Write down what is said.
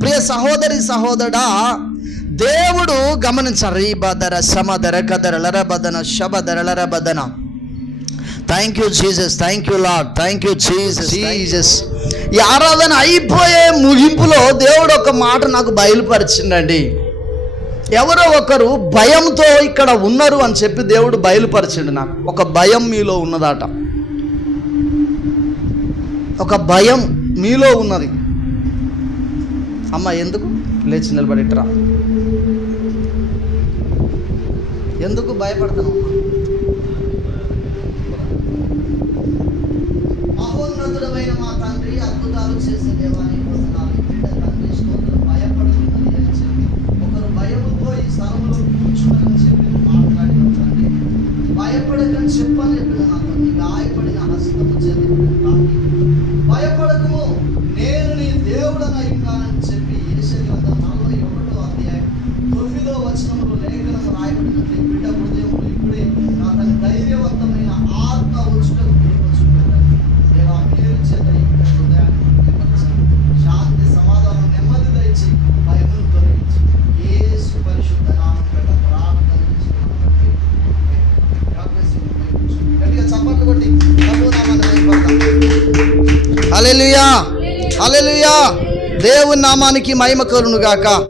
ప్రియ సహోదరి సహోదరా, దేవుడు గమనించారు. ఈ బదర సమదర కదరలర బదన శబదరలర బదన. Thank you Jesus, thank you Lord, thank you Jesus. ఈ ఆరాధన అయిపోయే ముగింపులో దేవుడు ఒక మాట నాకు బయలుపరిచిండండి. ఎవరో ఒకరు భయంతో ఇక్కడ ఉన్నారు అని చెప్పి దేవుడు బయలుపరిచిండు నాకు. ఒక భయం మీలో ఉన్నదట, ఒక భయం మీలో ఉన్నది. అమ్మ ఎందుకు లేచి నిలబడిట్రా, ఎందుకు భయపడతాను? మహోన్నతుడమైన మా తండ్రి, అద్భుతాలు చేసే దేవానికి వందనాలు. తండ్రి స్తోత్రం. భయపడుతున్నది అని చెప్పి ఒకరు భయముతో ఈ స్థలంలో కూర్చున్నారని చెప్పి మాట్లాడిన తండ్రి, భయపడకని చెప్పని చెప్పిన నాకు నీ గాయపడిన హస్తము చెంది భయపడకము, నేను నీ దేవుడనై ఉన్నానని చెప్పి యెషయా గ్రంథం 41వ అధ్యాయం 9వ వచనంలో లేఖనం రాయబడినట్టు బిడ్డ హృదయంలో ఇప్పుడే నా తన ధైర్యవంతమైన ఆత్మ వచ్చుటకు దేవా మీరు చేత హృదయాన్ని శాంతి సమాధానం నెమ్మది దయచి భయమును తొలగించి యేసు పరిశుద్ధ నామం పేరిట ప్రార్థన చేస్తున్నాను. గట్టిగా చప్పట్లు కొట్టి ప్రభువు నామాన్ని మహిమపడతాం. హల్లెలూయా, హల్లెలూయా. దేవుని నామానికి మహిమ కలుగును గాక.